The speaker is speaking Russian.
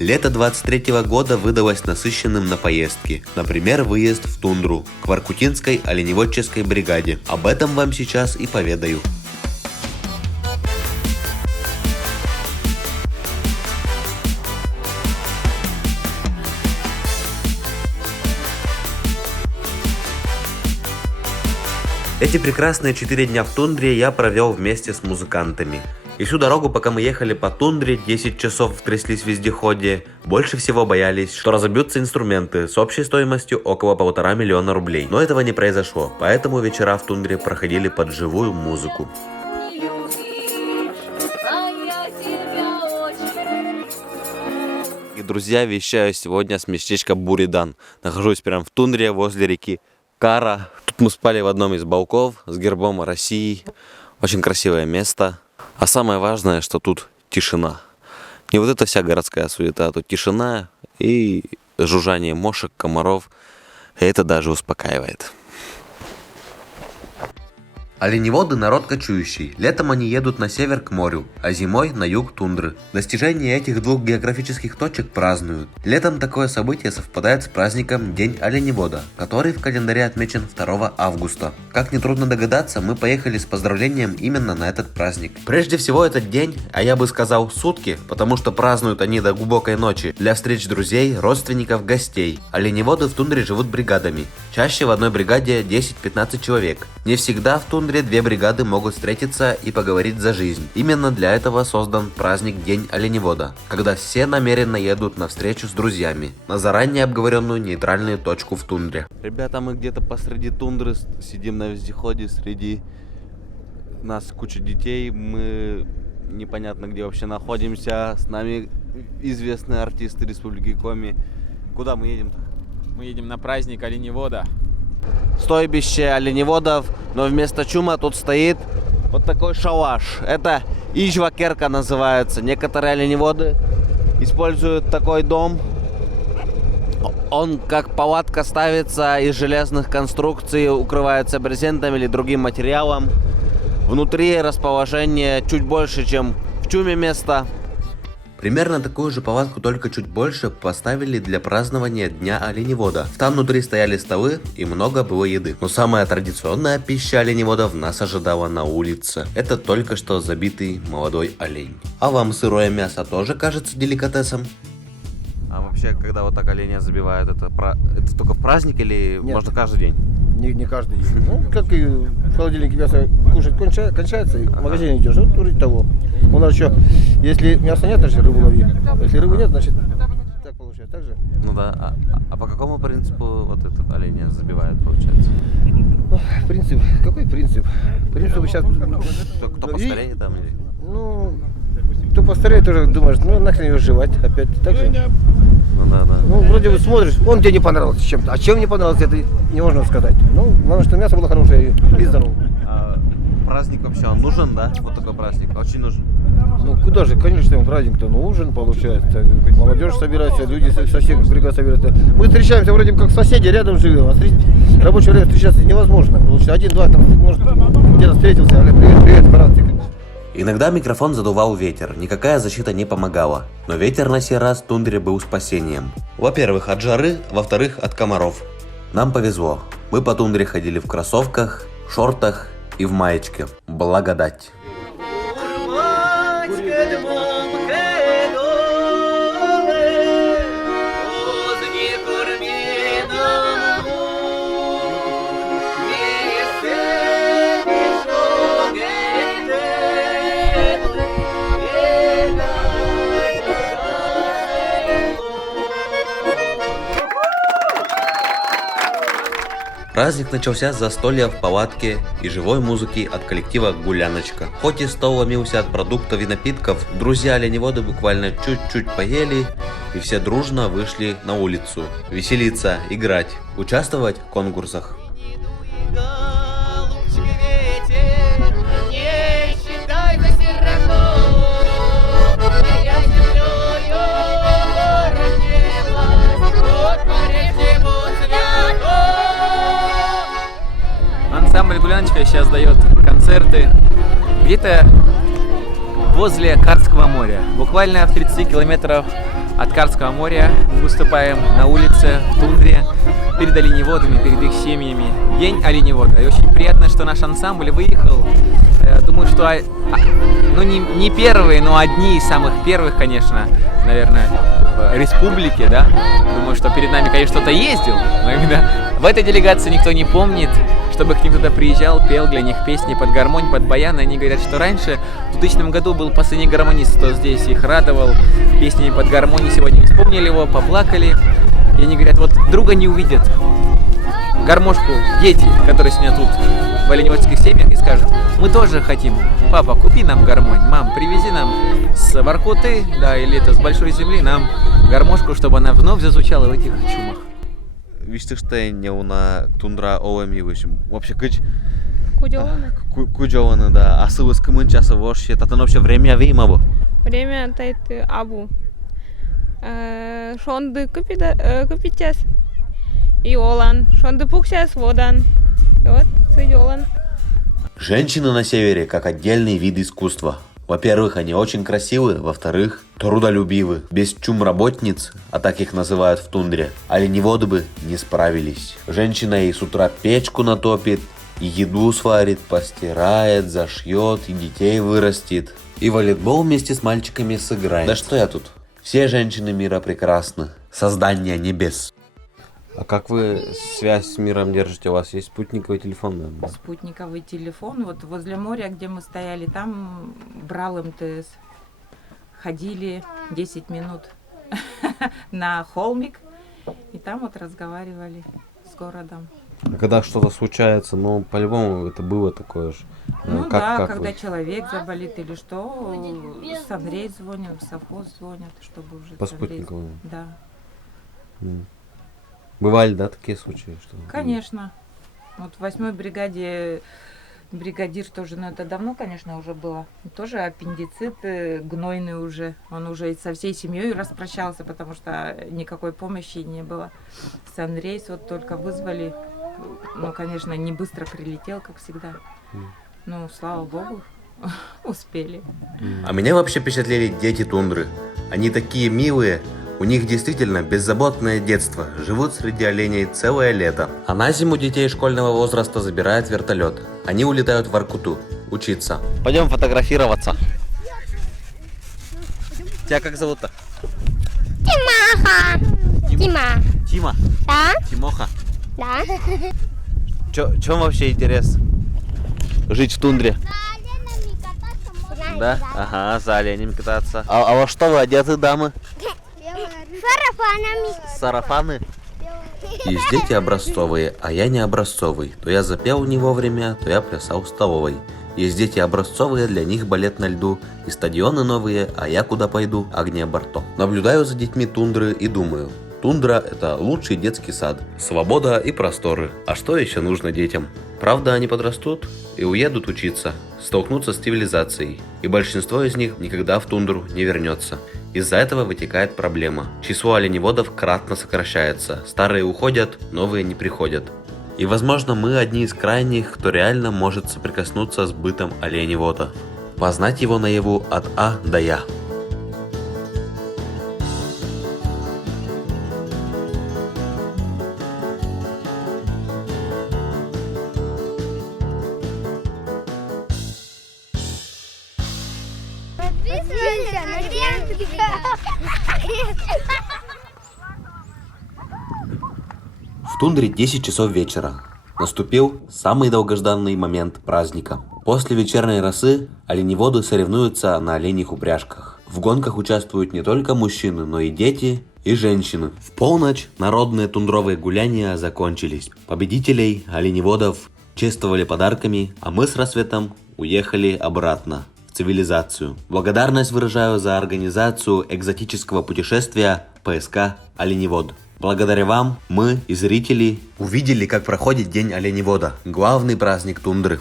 Лето 23 года выдалось насыщенным на поездки. Например, выезд в тундру к Воркутинской оленеводческой бригаде. Об этом вам сейчас и поведаю. Эти прекрасные 4 дня в тундре я провел вместе с музыкантами. И всю дорогу, пока мы ехали по тундре, 10 часов тряслись в вездеходе, больше всего боялись, что разобьются инструменты с общей стоимостью около 1,5 миллиона рублей. Но этого не произошло, поэтому вечера в тундре проходили под живую музыку. И, друзья, вещаю сегодня с местечка Буридан. Нахожусь прямо в тундре возле реки Кара. Тут мы спали в одном из балков с гербом России. Очень красивое место. А самое важное, что тут тишина. Не вот эта вся городская суета, а тут тишина и жужжание мошек, комаров. И это даже успокаивает. Оленеводы — народ кочующий. Летом они едут на север к морю, а зимой на юг тундры. Достижение этих двух географических точек празднуют. Летом такое событие совпадает с праздником День оленевода, который в календаре отмечен 2 августа. Как нетрудно догадаться, мы поехали с поздравлением именно на этот праздник. Прежде всего этот день, а я бы сказал сутки, потому что празднуют они до глубокой ночи, для встреч друзей, родственников, гостей. Оленеводы в тундре живут бригадами. Чаще в одной бригаде 10-15 человек. Не всегда в тундре 2 бригады могут встретиться и поговорить за жизнь. Именно для этого создан праздник День оленевода, когда все намеренно едут на встречу с друзьями, на заранее обговоренную нейтральную точку в тундре. Ребята, мы где-то посреди тундры сидим на вездеходе, среди нас куча детей, мы непонятно где вообще находимся, с нами известные артисты Республики Коми. Куда мы едем-то? Мы едем на праздник оленевода. Стойбище оленеводов, но вместо чума тут стоит вот такой шалаш. Это ижва-керка называется. Некоторые оленеводы используют такой дом. Он как палатка ставится из железных конструкций, укрывается брезентом или другим материалом. Внутри расположение чуть больше, чем в чуме места. Примерно такую же палатку, только чуть больше, поставили для празднования Дня оленевода. Там внутри стояли столы и много было еды. Но самая традиционная пища оленеводов нас ожидала на улице. Это только что забитый молодой олень. А вам сырое мясо тоже кажется деликатесом? А вообще, когда вот так оленя забивают, это только в праздник или Нет. можно каждый день? Не каждый день. Ну, как и в холодильнике мясо кушать кончается, и в магазине идешь, вот вроде того. У нас еще, если мяса нет, значит рыбу лови. Если рыбы нет, значит так получается. Так же? Ну да. А по какому принципу вот этот оленя забивают, получается? Принцип. Какой принцип? Принцип сейчас... Кто постарее там или? Ну, кто постарее, тоже думаешь, ну нахрен ее жевать опять. Так же? Ну да. Ну, вроде бы смотришь, он тебе не понравился чем-то. А чем не понравилось, это не можно сказать. Ну, главное, что мясо было хорошее и здоровое. А праздник вообще, он нужен, да? Вот такой праздник, очень нужен. Ну, куда же, конечно, праздник-то нужен, получается. Молодежь собирается, люди со всех бригад собираются. Мы встречаемся вроде бы как соседи, рядом живем, а рабочее время встречаться невозможно. Потому что 1-2 там, может, где-то встретился, привет, праздник. Иногда микрофон задувал ветер, никакая защита не помогала. Но ветер на сей раз в тундре был спасением. Во-первых, от жары, во-вторых, от комаров. Нам повезло. Мы по тундре ходили в кроссовках, шортах и в маечке. Благодать. Праздник начался с застолья в палатке и живой музыки от коллектива «Гуляночка». Хоть и стол ломился от продуктов и напитков, друзья-оленеводы буквально чуть-чуть поели, и все дружно вышли на улицу. Веселиться, играть, участвовать в конкурсах. Ансамбль «Гуляночка» сейчас дает концерты где-то возле Карского моря, буквально в 30 километров от Карского моря. Выступаем на улице, в тундре, перед оленеводами, перед их семьями. День оленевода. И очень приятно, что наш ансамбль выехал. Думаю, что ну, не первые, но одни из самых первых, конечно, наверное, в республике, да. Думаю, что перед нами, конечно, кто-то ездил, но именно в этой делегации никто не помнит, чтобы к ним кто-то приезжал, пел для них песни под гармонь, под баян. Они говорят, что раньше, в 2000 году, был последний гармонист, кто здесь их радовал песнями под гармонь. Сегодня не вспомнили его, поплакали. И они говорят, вот друга не увидят. Гармошку дети, которые сегодня тут в оленеводских семьях, и скажут, мы тоже хотим, папа, купи нам гармонь, мам, привези нам с Воркуты, да, или это с Большой Земли, нам гармошку, чтобы она вновь зазвучала в этих чумах. Виштештейне уна тундра олемивыш. Вообще Кудёланы. да. А сывы скымын часы вообще. Это вообще время веймабы. Время тайт абу. Шонды купитес. И олан. Шонды пуксес водан. И вот сидёлан. Женщины на севере как отдельный вид искусства. Во-первых, они очень красивы, во-вторых, трудолюбивы. Без чум-работниц, а так их называют в тундре, оленеводы бы не справились. Женщина и с утра печку натопит, и еду сварит, постирает, зашьет, и детей вырастит. И волейбол вместе с мальчиками сыграет. Да что я тут? Все женщины мира прекрасны. Создание небес. А как вы связь с миром держите? У вас есть спутниковый телефон, наверное? Спутниковый телефон. Вот возле моря, где мы стояли, там брал МТС. Ходили 10 минут на холмик. И там вот разговаривали с городом. А когда что-то случается, ну, по-любому это было такое же. Ну как когда человек заболит или что, Санрей звонят, в совхоз звонят, чтобы уже... По спутниковому? Да. Бывали, да, такие случаи? Что... Конечно. Вот в 8-й бригаде бригадир тоже, но это давно, конечно, уже было. Тоже аппендицит гнойный уже. Он уже со всей семьей распрощался, потому что никакой помощи не было. Санрейс вот только вызвали. Ну, конечно, не быстро прилетел, как всегда. Ну, слава богу, успели. А меня вообще впечатлили дети тундры. Они такие милые. У них действительно беззаботное детство, живут среди оленей целое лето. А на зиму детей школьного возраста забирает вертолет. Они улетают в Воркуту учиться. Пойдем фотографироваться. Тебя как зовут-то? Тима. Тима? Да? Тимоха? Да. Чем вообще интерес? Жить в тундре? Да? Ага, за оленями кататься. А во что вы одеты, дамы? Сарафанами. Сарафаны? Есть дети образцовые, а я не образцовый. То я запел не вовремя, то я плясал в столовой. Есть дети образцовые, для них балет на льду. И стадионы новые, а я куда пойду? Агния Барто. Наблюдаю за детьми тундры и думаю. Тундра – это лучший детский сад. Свобода и просторы. А что еще нужно детям? Правда, они подрастут и уедут учиться, столкнутся с цивилизацией. И большинство из них никогда в тундру не вернется. Из-за этого вытекает проблема. Число оленеводов кратно сокращается. Старые уходят, новые не приходят. И возможно мы одни из крайних, кто реально может соприкоснуться с бытом оленевода. Познать его наяву от А до Я. В тундре 10 часов вечера. Наступил самый долгожданный момент праздника. После вечерней росы оленеводы соревнуются на оленьих упряжках. В гонках участвуют не только мужчины, но и дети и женщины. В полночь народные тундровые гуляния закончились. Победителей оленеводов чествовали подарками, а мы с рассветом уехали обратно в цивилизацию. Благодарность выражаю за организацию экзотического путешествия ПСК «Оленевод». Благодаря вам мы и зрители увидели, как проходит День оленевода, главный праздник тундры.